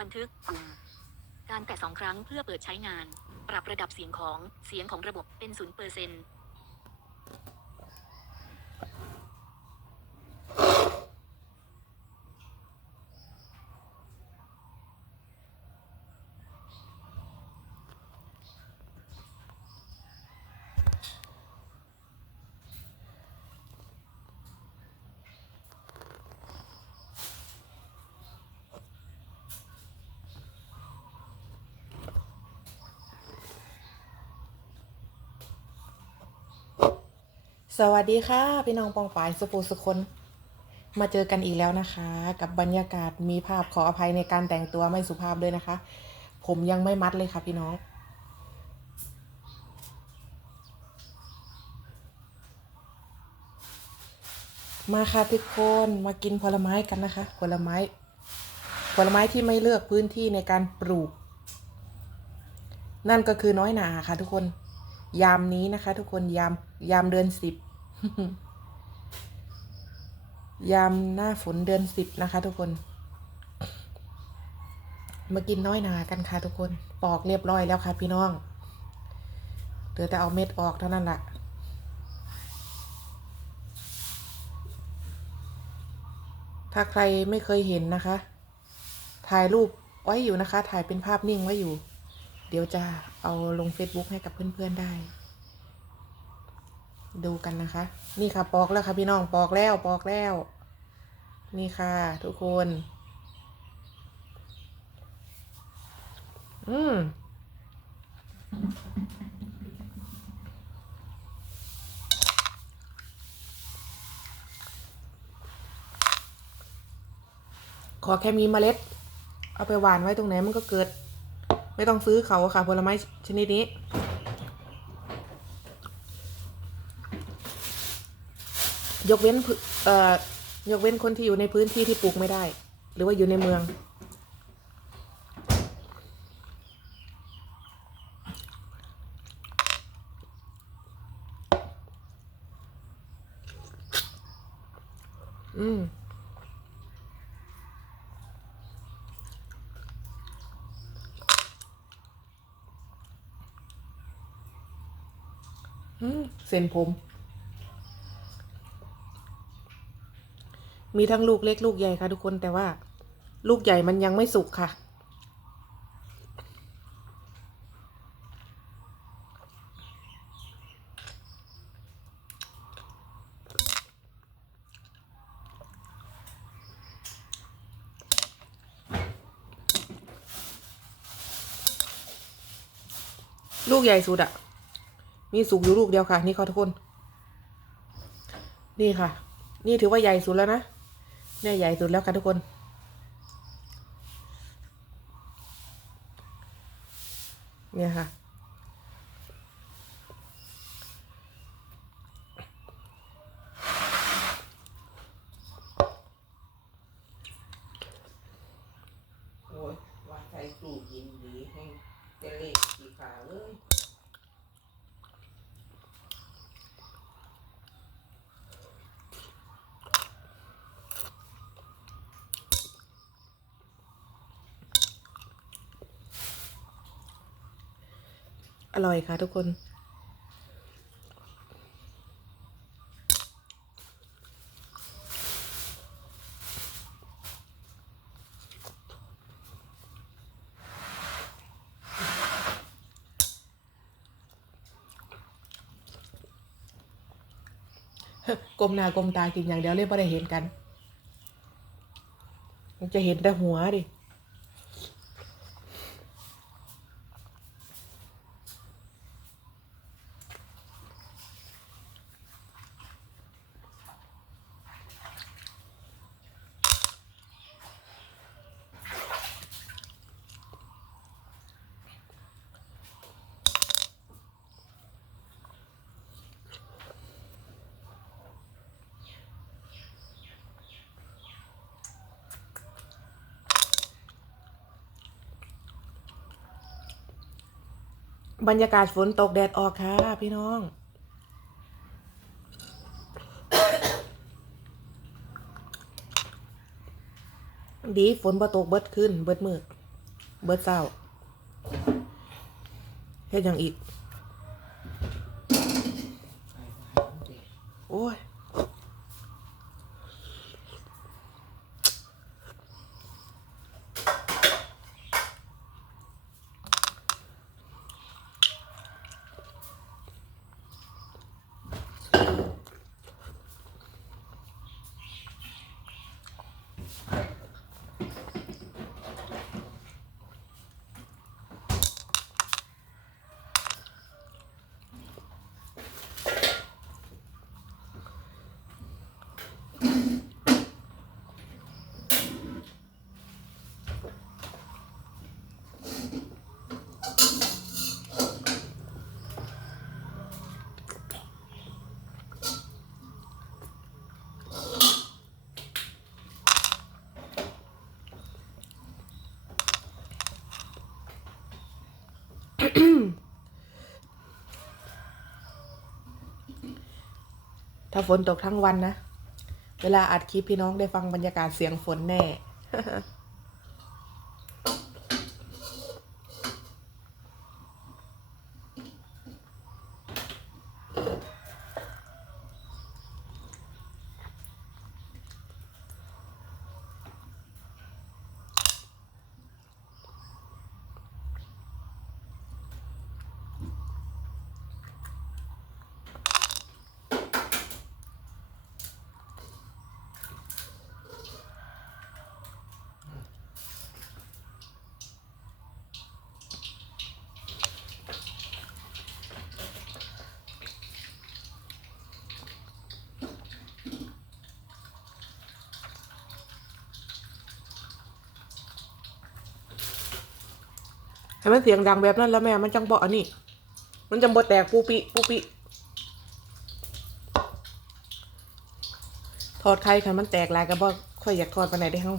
บันทึกปุ่มการแตะสองครั้งเพื่อเปิดใช้งาน ปรับระดับเสียงของเสียงของระบบเป็นศูนย์เปอร์เซ็นต์ สวัสดีค่ะพี่น้องปองปายสุปูสุคน มาเจอกันอีกแล้วนะคะ กับบรรยากาศมีภาพขออภัยในการแต่งตัวไม่สุภาพด้วยนะคะ ผมยังไม่มัดเลยค่ะพี่น้อง มาค่ะทุกคนมากินผลไม้กันนะคะ ผลไม้ ผลไม้ที่ไม่เลือกพื้นที่ในการปลูก นั่นก็คือน้อยหนาค่ะทุกคน ยามนี้นะคะ ทุกคนยามยามเดือนสิบยามหน้าฝนเดือนสิบนะคะ ทุกคนมากินน้อยหนากันค่ะทุกคนปอกเรียบร้อยแล้วค่ะพี่น้องเหลือแต่เอาเม็ดออกเท่านั้นแหละถ้าใครไม่เคยเห็นนะคะ ถ่ายรูปไว้อยู่นะคะ ถ่ายเป็นภาพนิ่งไว้อยู่ เดี๋ยวจะเอาลง Facebook ให้กับเพื่อนๆได้ ดูกันนะคะ นี่ค่ะปอกแล้วค่ะพี่น้องปอกแล้วปอกแล้ว นี่ค่ะ ทุกคน อืมขอแค่มีเมล็ด เอาไปหวานไว้ตรงไหนมันก็เกิด ไม่ต้องซื้อเขาค่ะ ผลไม้ชนิดนี้ ยกเว้นเอ่อยกเว้นคนที่อยู่ในพื้นที่ที่ปลูกไม่ได้ หรือว่าอยู่ในเมืองอืม เส้นผม มีทั้งลูกเล็กลูกใหญ่ค่ะทุกคนแต่ว่า ลูกใหญ่มันยังไม่สุกค่ะ ลูกใหญ่สุดอะ มีสุกอยู่ลูกเดียวค่ะ นี่ค่ะทุกคน นี่ค่ะ นี่ถือว่าใหญ่สุดแล้วนะเนี่ยใหญ่สุดแล้วค่ะทุกคน เนี่ยค่ะ โอ้ยว่าใส่ตู้กินดีให้เจเล็กสีขาวเลย อร่อยค่ะทุกคน กลมหน้ากลมตากินอย่างเดียวเลยไม่ได้เห็นกัน มันจะเห็นแต่หัวดิ บรรยากาศฝนตกแดดออกค่ะพี่น้องดีฝนบ่ตกเบิดขึ้น เบิดมือเบิดเศร้าเฮ็ดยังอีก โอ้ย ถ้าฝนตกทั้งวันนะ เวลาอัดคลิปพี่น้องได้ฟังบรรยากาศเสียงฝนแน่ ให้มันเสียงดังแบบนั้นแล้วแม่มันจังบ่อันนี้ มันจังบ่แตกปูปิปูปิทอดไข่ค่ะมันแตกหลายก็บ่ค่อยอยากทอดปานใดได้เฮา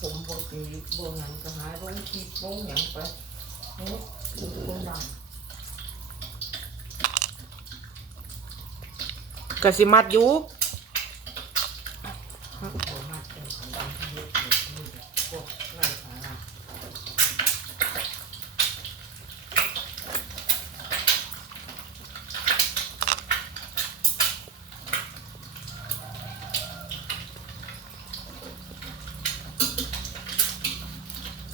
ผมปกติบ่หยังก็หายบ่คิดบ่หยังไปเนาะบ่ดังก็สิมัดอยู่ บ่มาเป็นของดังเฮ็ดเฮ็ดนี่พวกไร้สาระ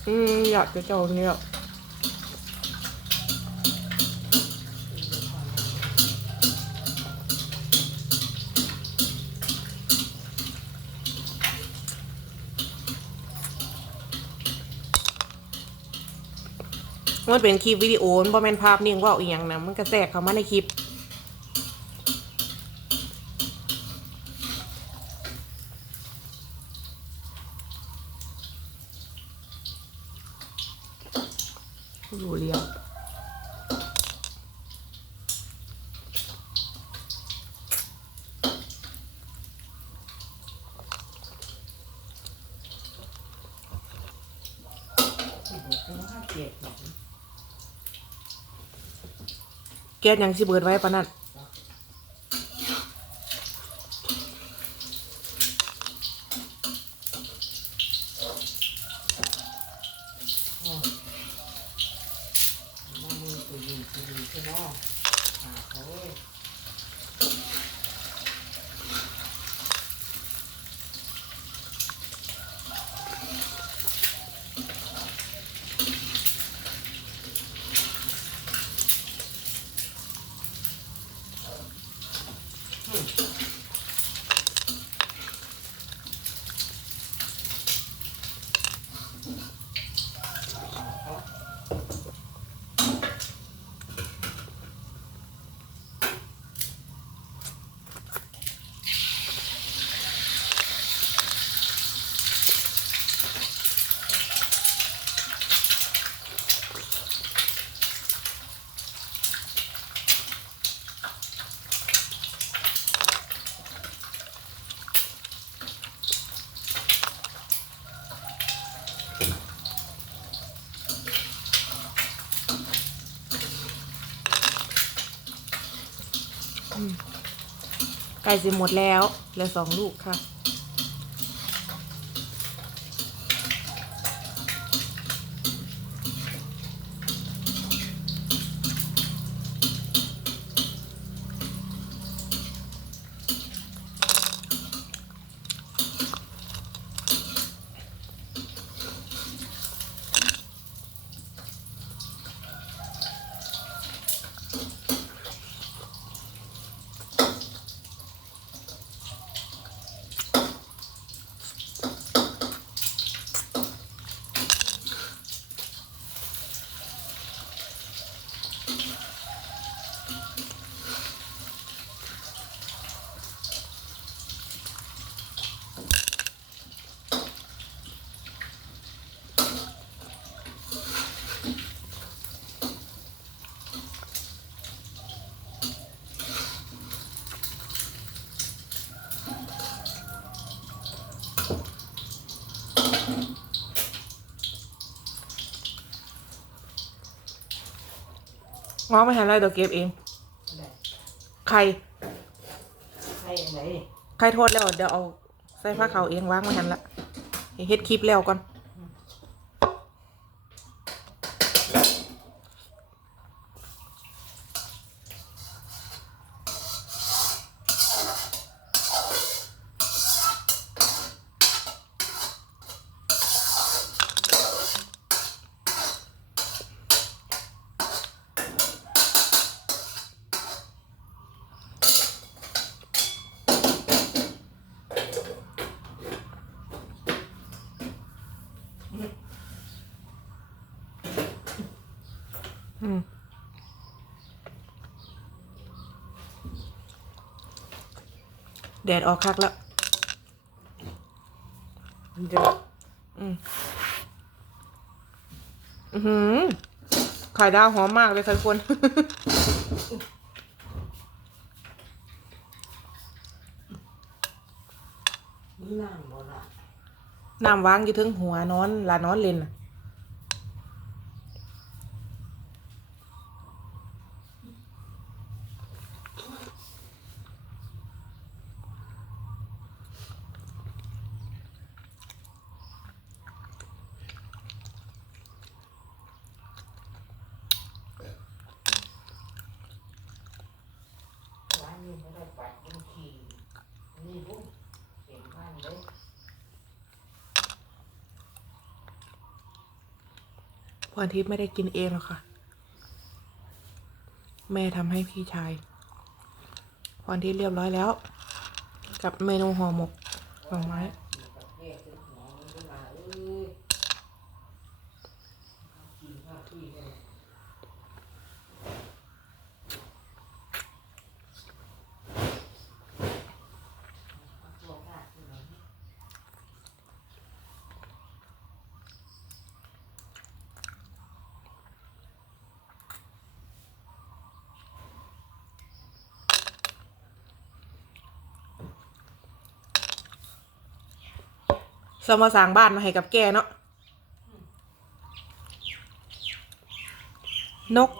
อืมอยากจะเจ้าเนี่ยมันเป็นคลิปวิดีโอมันบ่แมนภาพนิ่งว่าอีหยังนะมันก็แทกเข้ามาในคลิป รียวที่บ่ต้องหาเก็บหยังแก๊สยังสิเบิดไว้ปะนั่น อ้อมามือตัวอยู่ตัวอยู่ซะเนาะหาเขาเว้ย ไก่สิหมดแล้วเหลือสองลูกค่ะ ง้อไม่ทันไรเดี๋ยวเก็บเองอะไรใครให้อะไรใครโทษแล้ว เดี๋ยวเอาใส่ผ้าขาวเองวางไม่ทันละเฮ็ดคลิปแล้วก่อน แดดออกคักแล้วเดี๋ยวอืมอือหือไข่ดาวหอมมากเลยค่ะทุกคนนี่นั่งบ่ละน้ำวางอยู่ถึงหัวนอนลานอนเล่นน่ะ ร้านนี้ไม่ได้ปัดกินขี่นี่ลูกเห็นบ้านเลย พรทิพย์ไม่ได้กินเองหรอกค่ะ แม่ทำให้พี่ชายพรทิพย์เรียบร้อยแล้ว กับเมนูห่อหมกหน่อไม้ ขี่กับแยกเป็นหัวมันก็มาเอ้ยขี่ข้าวขี่เลยเอาตัวกาดขึ้นมา สมาสร้างบ้านมาให้กับแกเนาะนก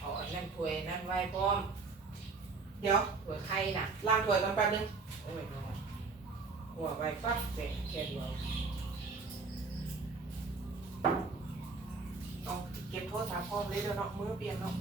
เอาอันนั้นถ้วยนั่น ไว้พร้อมเดี๋ยวถ้วยไข่น่ะล้างถ้วยกันแป๊บนึงโอ้ยน้องหัวไว้ปั๊บเสร็จแค่เดียวเอาเก็บโทรศัพท์พร้อมเลยเดี๋ยวเนาะมือเปลี่ยนเนาะ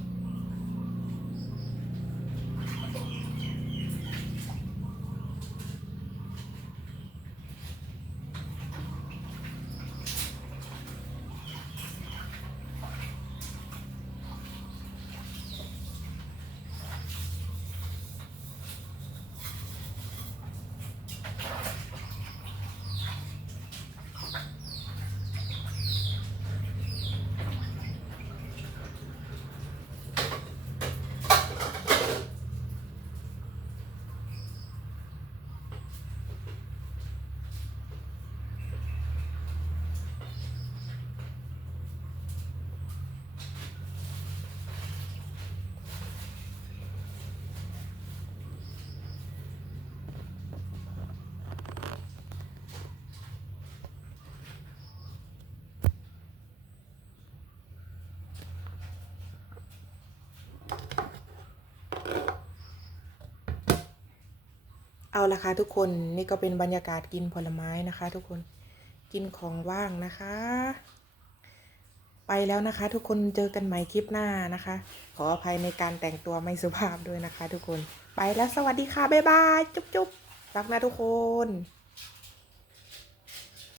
เอาละค่ะทุกคนนี่ก็เป็นบรรยากาศกินผลไม้นะคะ ทุกคนกินของว่างนะคะ ไปแล้วนะคะ ทุกคนเจอกันใหม่คลิปหน้านะคะ ขออภัยในการแต่งตัวไม่สุภาพด้วยนะคะ ทุกคนไปแล้วสวัสดีค่ะบ๊ายบายจุ๊บจุ๊บรักนะทุกคน